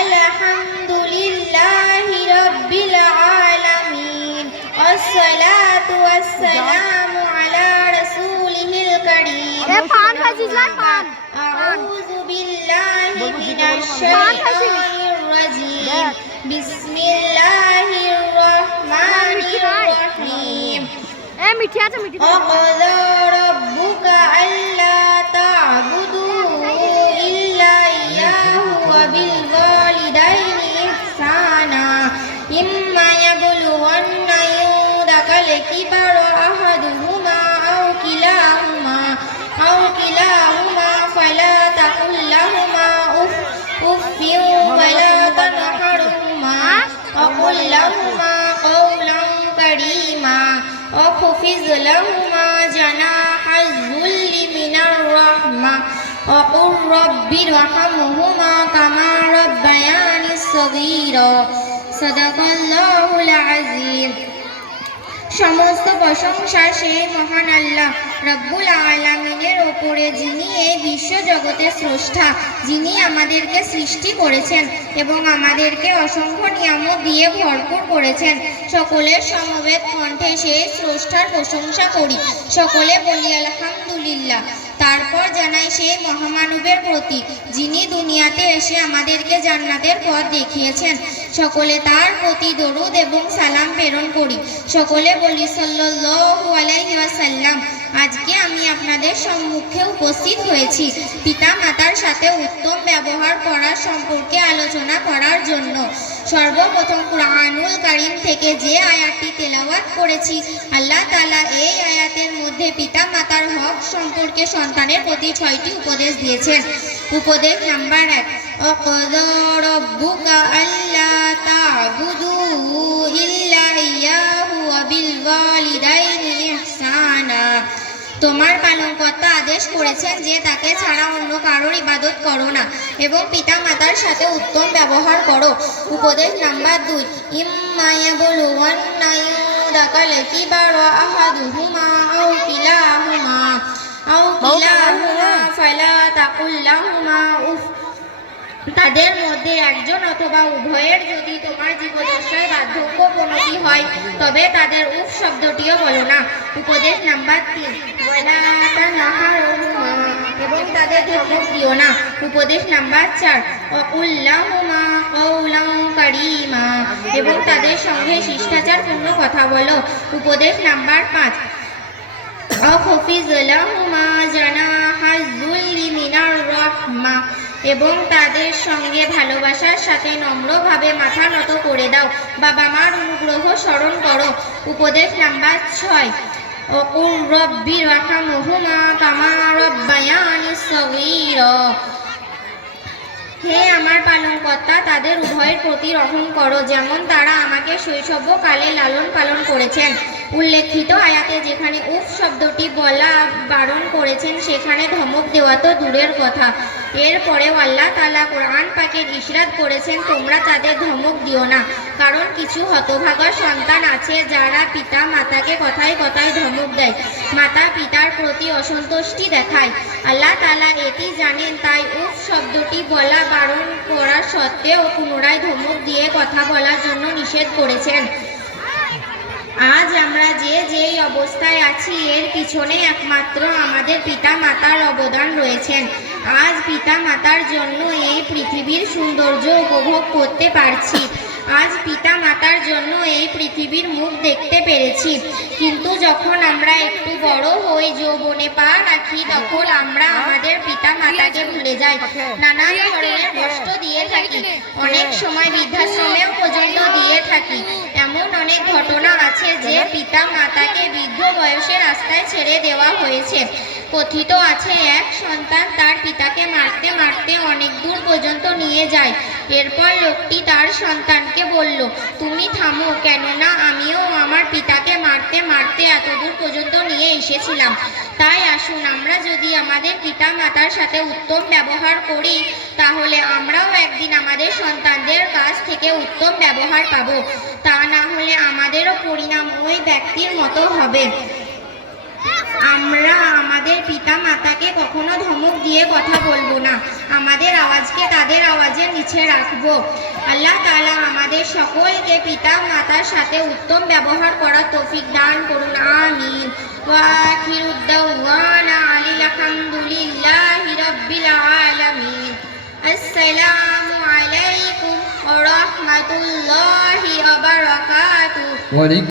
আলহামদুলিল্লাহি রাব্বিল আলামিন ওয়াসসালাতু ওয়াসসালামু আলা রাসূলিহিল কারীম আউযু বিল্লাহি মিনাশ শাইতানির রাজীম বিসমিল্লাহির রহমানির রহিম وقضى ربك ألا تعبدوا إلا إياه وبالوالدين إحسانا إما يبلغن عندك الكبر أحدهما أو كلاهما فلا تقل لهما أف ولا تنهرهما وقل لهما قولا كريما وخفض لهما جناح الذل من الرحمة وقل رب ارحمهما كما ربياني صغيرا صدق الله العظيم। সমস্ত প্রশংসা সেই মহান আল্লাহ রব্বুল আলামিনের ওপরে, যিনি এই বিশ্ব জগতের স্রষ্টা, যিনি আমাদেরকে সৃষ্টি করেছেন এবং আমাদেরকে অসংখ্য নিয়ামত দিয়ে ভরপুর করেছেন। সকলের সমবেত কণ্ঠে সেই স্রষ্টার প্রশংসা করি, সকলে বলি আলহামদুলিল্লাহ। তারপর জানাই সেই মহামানবের প্রতি, যিনি দুনিয়াতে এসে আমাদেরকে জান্নাতের পথ দেখিয়েছেন। সকলে তার প্রতি দরুদ এবং সালাম প্রেরণ করি, সকলে বলি সাল্লাল্লাহু আলাইহি ওয়াসাল্লাম। আজকে আমি আপনাদের সম্মুখে উপস্থিত হয়েছি পিতা মাতার সাথে উত্তম ব্যবহার করার সম্পর্কে আলোচনা করার জন্য। সর্বপ্রথম কুরআনুল কারীম থেকে যে আয়াতটি তেলাওয়াত করেছি, আল্লাহ তাআলা এই আয়াতের মধ্যে পিতা মাতার হক সম্পর্কে সন্তানের প্রতি 6টি উপদেশ দিয়েছেন। উপদেশ নাম্বার 1, ওয়াকাযা রাব্বুকা আল্লা তা'বুদু ইল্লা ইয়্যাহু ওয়া বিল ওয়ালিদাইনি ইহসানা। তোমার পালনকর্তা আদেশ করেছেন যে তাকে ছাড়া অন্য কারোর ইবাদত করো না এবং পিতা মাতার সাথে উত্তম ব্যবহার করো। উপদেশ নাম্বার 2, ইম্মা ইয়াবলুগান্না ইনদাকাল কিবারা আহাদুহুমা আও কিলাহুমা ফালা তাকুল লাহুমা উফ। তাদের মধ্যে একজন অথবা উভয়ের যদি তোমার জীবদ্দশায় বার্ধক্যপনতি হয়, তবে তাদের উফ শব্দটিও বলো না। উপদেশ নাম্বার 3, ওয়ালা তানহারহুমা, এবং তাদের ধমক দিও না। উপদেশ নাম্বার 4, ওয়াকুল লাহুমা কাওলান কারীমা, এবং তাদের সঙ্গে শিষ্টাচারপূর্ণ কথা বলো। উপদেশ নাম্বার 5, ওয়াখফিজ লাহুমা জানাহাজ যুল্লি মিনার রাহমা, এবং তাদের সঙ্গে ভালোবাসার সাথে নম্রভাবে মাথা নত করে দাও। বাবা মার অনুগ্রহ স্মরণ করো। উপদেশ নাম্বার 6, ওয়াকুল রব্বি রহমহুমা কামা রব্বায়ানি সগীরা, হে আমার পালনকর্তা, তাদের উভয়ের প্রতি রহম করো, যেমন তারা আমাকে শৈশবকালে লালন পালন করেছেন। উল্লেখিত আয়াতে যেখানে উফ শব্দটি বলা বারণ করেছেন, সেখানে ধমক দেওয়া তো দূরের কথা। এরপরেও আল্লাহ তাআলা কোরআন পাকের ইশরাত করেছেন, তোমরা তাদের ধমক দিও না, কারণ কিছু হতভাগা সন্তান আছে যারা পিতা মাতাকে কথায় কথায় ধমক দেয়, মাতা পিতার প্রতি অসন্তুষ্টি দেখায়। আল্লাহ তাআলা এটি জানেন, তাই উফ শব্দটি বলা বারণ করার সত্ত্বেও পুনরায় ধমক দিয়ে কথা বলার জন্য নিষেধ করেছেন। আজ আমরা যেই অবস্থায় আছি, এর পিছনে একমাত্র আমাদের পিতা মাতার অবদান রয়েছেন। আজ পিতা মাতার জন্য এই পৃথিবীর সৌন্দর্য উপভোগ করতে পারছি, আজ পিতা মাতার জন্য এই পৃথিবীর মুখ দেখতে পেরেছি। কিন্তু যখন আমরা একটু বড় হই, যৌবনে পা রাখি, তখন আমরা আমাদের পিতা মাতাকে ভুলে যাই, নানান ধরনের কষ্ট দিয়ে থাকি, অনেক সময় বৃদ্ধাশ্রমেও পর্যন্ত দিয়ে থাকি। এমন অনেক ঘটনা আছে যে পিতা মাতাকে বৃদ্ধ বয়সে রাস্তায় ছেড়ে দেওয়া হয়েছে। কথিত আছে, এক সন্তান তার পিতাকে মারতে মারতে অনেক দূর পর্যন্ত নিয়ে যায়। এরপর লোকটি তার সন্তানকে বলল, তুমি থামো, কেননা আমিও আমার পিতাকে মারতে মারতে এত দূর পর্যন্ত নিয়ে এসেছিলাম। তাই আসুন, আমরা যদি আমাদের পিতা মাতার সাথে উত্তম ব্যবহার করি, তাহলে আমরাও একদিন আমাদের সন্তানদের কাছ থেকে উত্তম ব্যবহার পাব। তা না হলে আমাদেরও পরিণাম ওই ব্যক্তির মতো হবে। আমরা আমাদের পিতা মাতাকে কখনো ধমক দিয়ে কথা বলবো না। আমাদের আমাদের আওয়াজকে তাদের আওয়াজের নিচে রাখবো। আল্লাহ তাআলা আমাদের সকলকে পিতা মাতার সাথে উত্তম ব্যবহার করার তৌফিক দান করুন, আমিন। ওয়া আখিরু দাওয়ানা আনিল হামদুলিল্লাহি রাব্বিল আলামিন। আসসালামু আলাইকুম ওয়া রাহমাতুল্লাহি ওয়া বারাকাতুহু।